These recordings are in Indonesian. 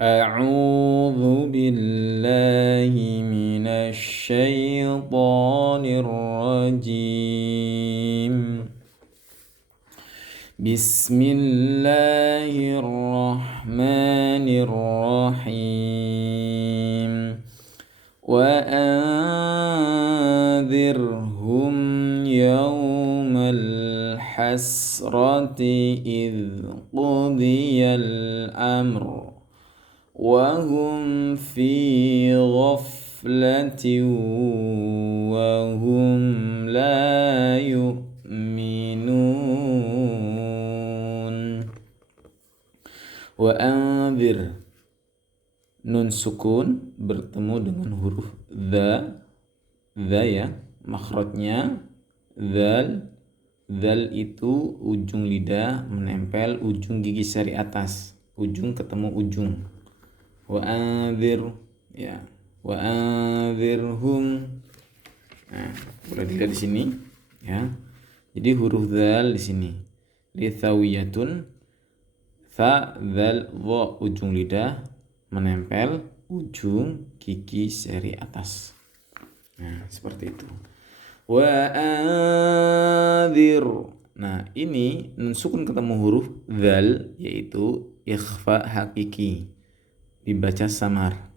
أعوذ بالله من الشيطان الرجيم. بسم الله الرحمن الرحيم. وأنذرهم يوم الحسرة إذ قضي الأمر وهم في غفلة وهم لا يؤمنون. وأنذر, nun sukun bertemu dengan huruf dha ya, makhrajnya dzal itu ujung lidah menempel ujung gigi sari atas, ujung ketemu ujung. Wa anzir, ya, wa anzirhum. Nah, boleh dilihat di sini ya. Jadi huruf dzal di sini lithawiyatun, tha dzal dha, ujung lidah menempel ujung gigi seri atas. Nah, seperti itu. Wa anzir. Nah, ini nun sukun ketemu huruf dzal yaitu ikhfa hakiki, dibaca samar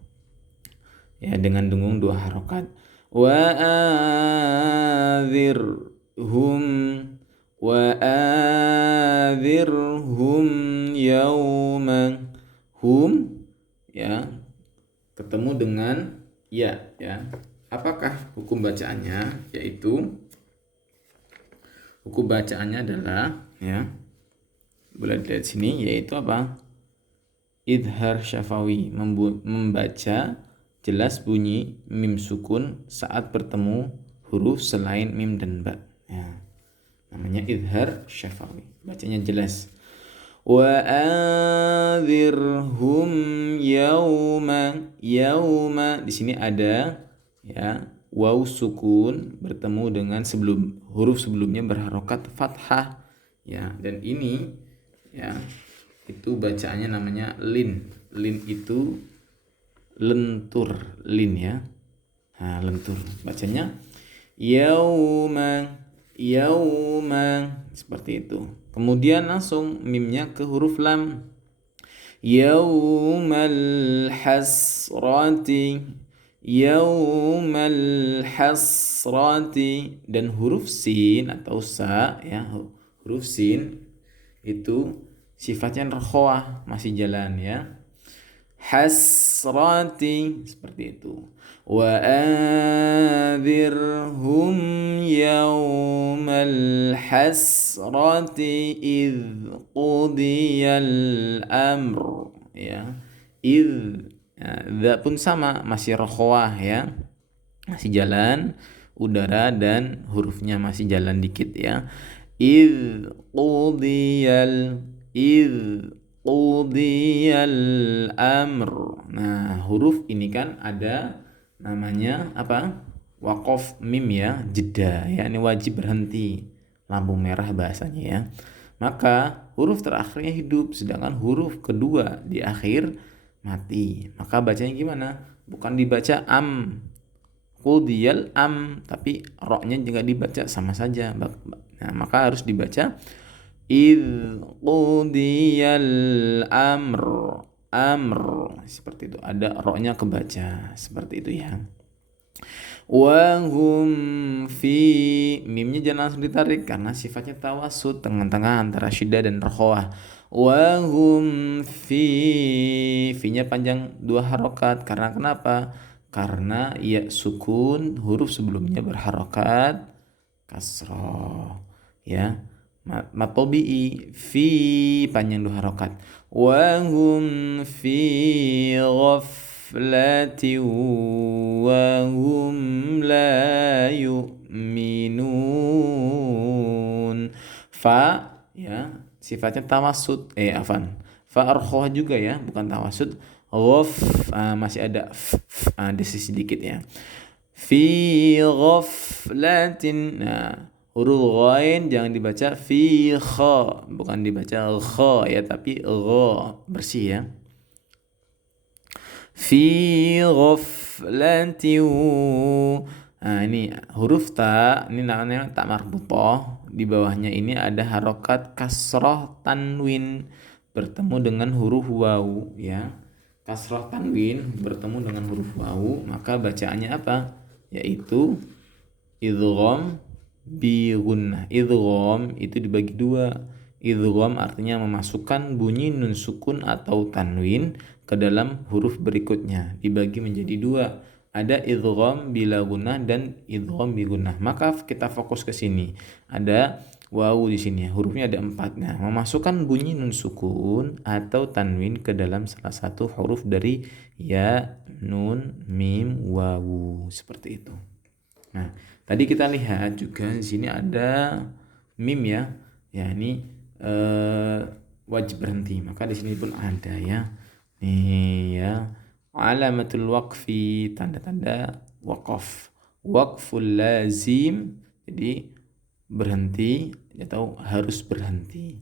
ya, dengan dengung 2 harokat. Wa anzirhum yawma, hum ya ketemu dengan ya. Apakah hukum bacaannya? Yaitu hukum bacaannya adalah ya, boleh dilihat sini, yaitu apa? Idhar syafawi, membaca jelas bunyi mim sukun saat bertemu huruf selain mim dan ba ya. Namanya idhar syafawi, bacanya jelas. Wa anzirhum yawma, di sini ada ya waw sukun bertemu dengan huruf sebelumnya berharokat fathah ya, dan ini ya itu bacaannya namanya lin itu lentur, lin ya. Nah, lentur bacanya yauma seperti itu. Kemudian langsung mimnya ke huruf lam, yaumal hasrati, dan huruf sin atau sa ya, huruf sin itu sifatnya rokhawah, masih jalan ya. Hasrati, seperti itu. Wa anzirhum yawmal hasrati idh qudiyal amr ya. Dha pun sama, masih rokhawah ya, masih jalan udara dan hurufnya masih jalan dikit ya. Idh qudiyal amr. Nah, huruf ini kan ada namanya apa? Waqaf mim ya, jeda ya, ini wajib berhenti, lampu merah bahasanya ya. Maka huruf terakhirnya hidup, sedangkan huruf kedua di akhir mati. Maka bacanya gimana? Bukan dibaca am, qudiyal am, tapi roknya juga dibaca sama saja. Nah, maka harus dibaca idh qudiyal amr, seperti itu, ada roknya kebaca seperti itu ya. Wahum fi, mimnya jangan langsung ditarik karena sifatnya tawasud, tengah-tengah antara syiddah dan rokhawah. Wahum fi-nya panjang 2 harokat. Karena kenapa? Karena ya sukun huruf sebelumnya berharokat kasroh ya. Matobi'i, fi panjang 2 harokat. Wahum fi ghaflati wahum la yu'minun. Fa ya sifatnya tawasud, fa arkhawah juga ya, bukan tawasud. Masih ada desis sedikit ya. Fi ghaflatin. Nah, huruf ghain jangan dibaca fi kha, bukan dibaca kha ya, tapi gha bersih ya. fi ghaflatin. Nah, ini huruf ta, ini namanya ta marbutah. Di bawahnya ini ada harokat kasroh tanwin bertemu dengan huruf wawu, ya. Kasroh tanwin bertemu dengan huruf wawu, maka bacaannya apa? Yaitu idgham bi gunnah. Idgham itu dibagi dua. Idgham artinya memasukkan bunyi nun sukun atau tanwin ke dalam huruf berikutnya, dibagi menjadi dua. Ada idgham bila gunnah dan idgham bi gunnah. Maka kita fokus ke sini. Ada wawu di sini. Hurufnya ada 4. Nah, memasukkan bunyi nun sukun atau tanwin ke dalam salah satu huruf dari ya, nun, mim, wawu, seperti itu. Nah, tadi kita lihat juga di sini ada mim, ya. Ya, ini wajib berhenti. Maka di sini pun ada, ya. Nih, ya. Alamatul waqfi, tanda-tanda waqaf. Waqful lazim, jadi berhenti atau harus berhenti.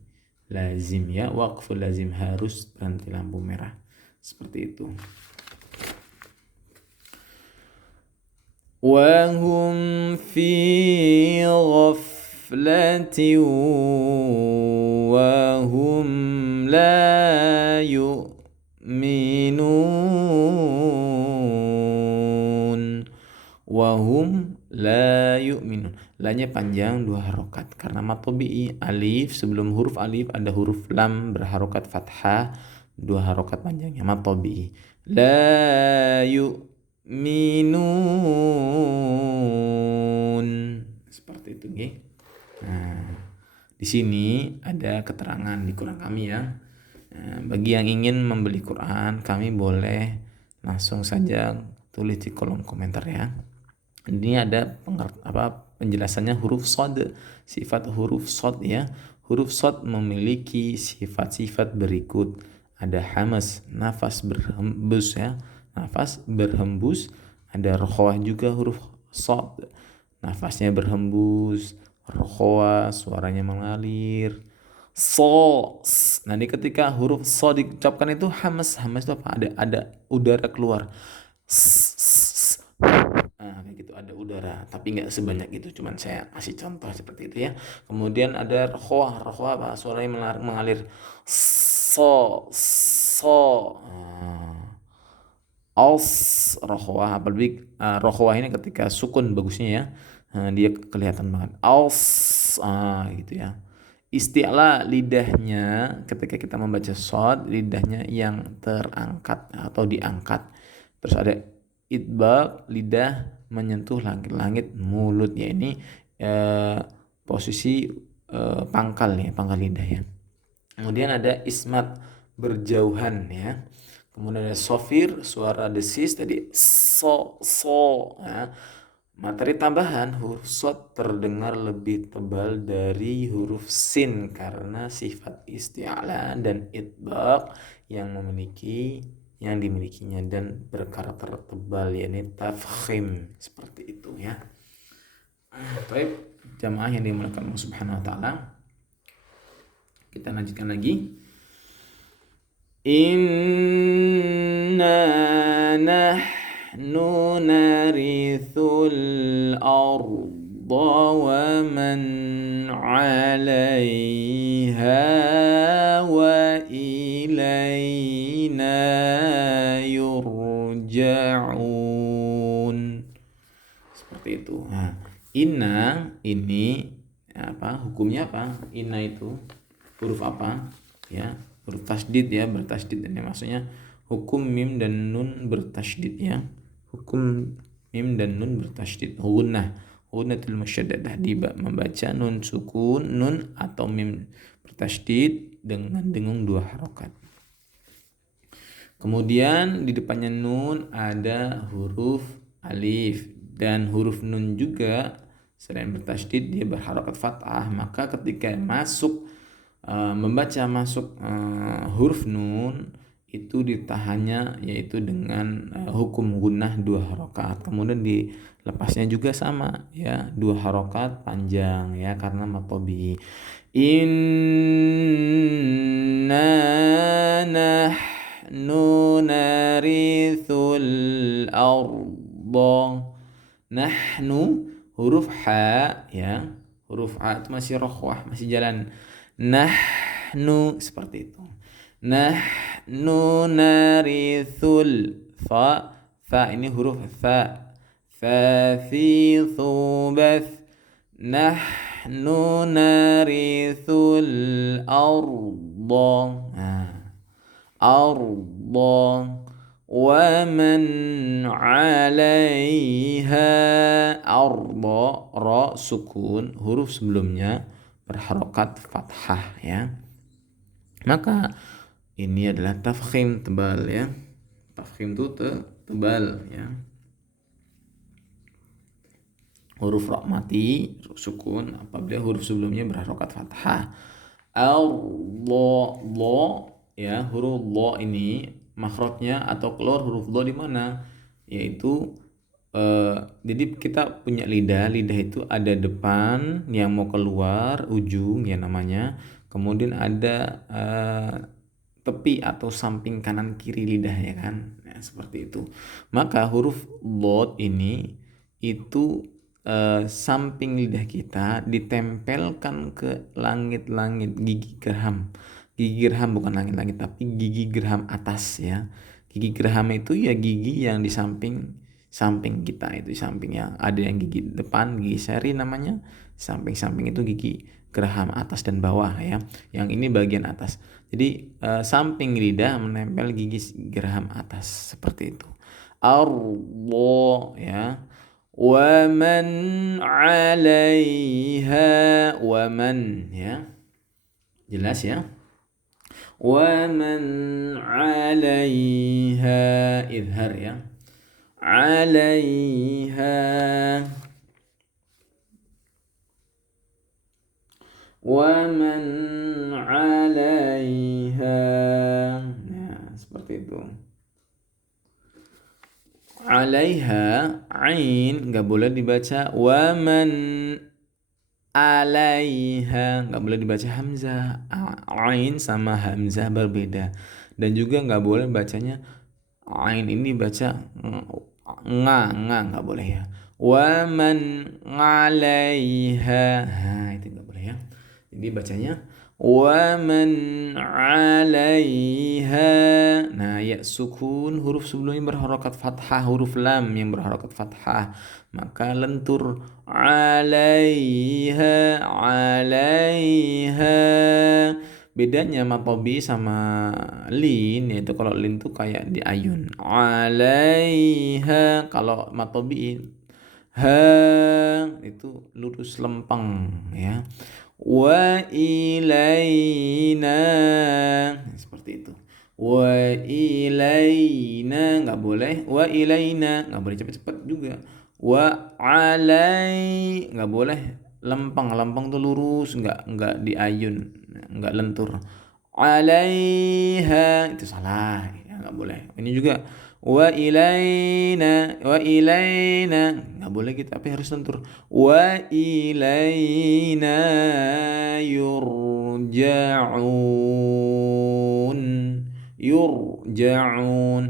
Lazim, ya. Waqful lazim, harus berhenti lampu merah. Seperti itu. وهم في غفلة وهم لا يؤمنون. وهم لا يؤمنون. Lanya panjang 2 harokat karena mad tabi'i. Alif, sebelum huruf alif ada huruf lam berharokat fathah, 2 harokat panjangnya mad tabi'i. La yu'minun, seperti itu, nggih. Nah, di sini ada keterangan di Quran kami, ya. Nah, bagi yang ingin membeli Quran, kami boleh langsung saja tulis di kolom komentar, ya. Ini ada penjelasannya huruf shad, sifat huruf shad, ya. Huruf shad memiliki sifat-sifat berikut. Ada hamas, nafas berhembus, ya. Nafas berhembus. Ada rokhawah juga huruf shad, nafasnya berhembus. Rokhawah, suaranya mengalir. Nanti ketika huruf so diucapkan itu hamas itu apa? Ada udara keluar. Nah, kayak gitu, ada udara, tapi nggak sebanyak itu, cuman saya kasih contoh seperti itu, ya. Kemudian ada rokhawah apa? Suaranya mengalir. Rokhawah, apalagi rokhawah ini ketika sukun bagusnya, ya. Dia kelihatan banget. Gitu, ya. Isti'la, lidahnya ketika kita membaca shad, lidahnya yang terangkat atau diangkat. Terus ada idbaq, lidah menyentuh langit-langit mulut, ya. Ini posisi pangkal, ya, pangkal lidah, ya. Kemudian ada ismat, berjauhan, ya. Kemudian ada sofir, suara desis tadi ya. Materi tambahan, huruf shad terdengar lebih tebal dari huruf sin karena sifat isti'la dan idbaq yang dimilikinya dan berkarakter tebal, yakni tafkhim, seperti itu, ya. Baik, jamaah yang dimuliakan Allah Subhanahu wa taala. Kita lanjutkan lagi. Inna nahnu narithul arda wa man 'alaiha wa ilaina yurja'un. Seperti itu. Nah, inna ini hukumnya apa? Inna itu huruf apa? Ya, huruf tasydid, ya, bertasydid. Ini maksudnya hukum mim dan nun bertasydid, ya. Hukum mim dan nun bertasydid. Ghunnatul musyaddadah, membaca nun sukun, nun atau mim bertasydid dengan dengung 2 harokat. Kemudian di depannya nun ada huruf alif, dan huruf nun juga selain bertasydid dia berharokat fathah. Maka ketika membaca masuk huruf nun itu ditahannya yaitu dengan hukum gunnah 2 harokat. Kemudian dilepasnya juga sama, ya, 2 harokat panjang, ya, karena matobi. Inna nahnu narithul arda. Nahnu huruf ha ya. Huruf ha itu masih rokhwah, masih jalan. Nahnu seperti itu. Nahnu narithul fa ini huruf fa. Fa fi thubath. Nahnu narithul arda. Arda wa man 'alaiha. Arda ra sukun, huruf sebelumnya berharokat fathah ya. Maka ini adalah tafkhim, tebal ya. Tafkhim itu tebal ya. Huruf ra mati sukun apabila huruf sebelumnya berharokat fathah. Lo ya, huruf lo ini makhrajnya atau keluar huruf lo di mana? Yaitu jadi kita punya lidah itu ada depan yang mau keluar, ujung ya namanya. Kemudian ada tepi atau samping kanan kiri lidah ya kan. Nah, seperti itu. Maka huruf lo ini itu samping lidah kita ditempelkan ke langit-langit gigi geraham. Gigi geraham bukan langit-langit tapi gigi geraham atas ya. Gigi geraham itu ya gigi yang di samping kita itu, di sampingnya ada yang gigi depan, gigi seri namanya. Samping-samping itu gigi geraham atas dan bawah ya. Yang ini bagian atas. Jadi samping lidah menempel gigi geraham atas seperti itu. Allah ya. Wa man 'alaiha, wa man ya. Jelas ya? Wa man 'alaiha, idhar ya. 'Alaiha. Wa man 'alaiha. Ya, seperti itu. 'Alaiha, ain nggak boleh dibaca wa man 'alaiha, nggak boleh dibaca hamzah. Ain sama hamzah berbeda. Dan juga nggak boleh bacanya ain ini baca nggak boleh ya. Wa man 'alaiha, itu nggak boleh ya. Jadi bacanya wa man 'alaiha. Nah, ya sukun huruf sebelumnya berharokat fathah, huruf lam yang berharokat fathah, maka lentur 'alaiha, 'alaiha. Bedanya matobi sama lin, yaitu kalau lin tuh kayak di ayun 'alaiha, kalau matobi ha itu lurus lempeng ya. Wa ilaina, seperti itu. Wa ilaina nggak boleh, wa ilaina nggak boleh cepet-cepet juga. Wa alai nggak boleh lempeng tuh lurus, nggak diayun, nggak lentur. Alaiha itu salah ya, nggak boleh. Ini juga wa ilaina nggak boleh gitu, tapi harus lentur. Wa ilaina yurja'un.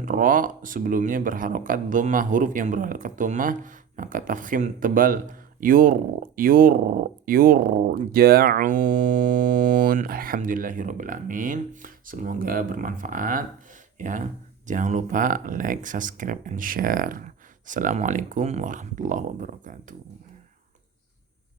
Ra sebelumnya berharokat dhammah, huruf yang berharokat dhammah maka tafkhim tebal. Yurja'un. Alhamdulillahirabbil alamin. Semoga bermanfaat ya. Jangan lupa like, subscribe, and share. Assalamualaikum warahmatullahi wabarakatuh.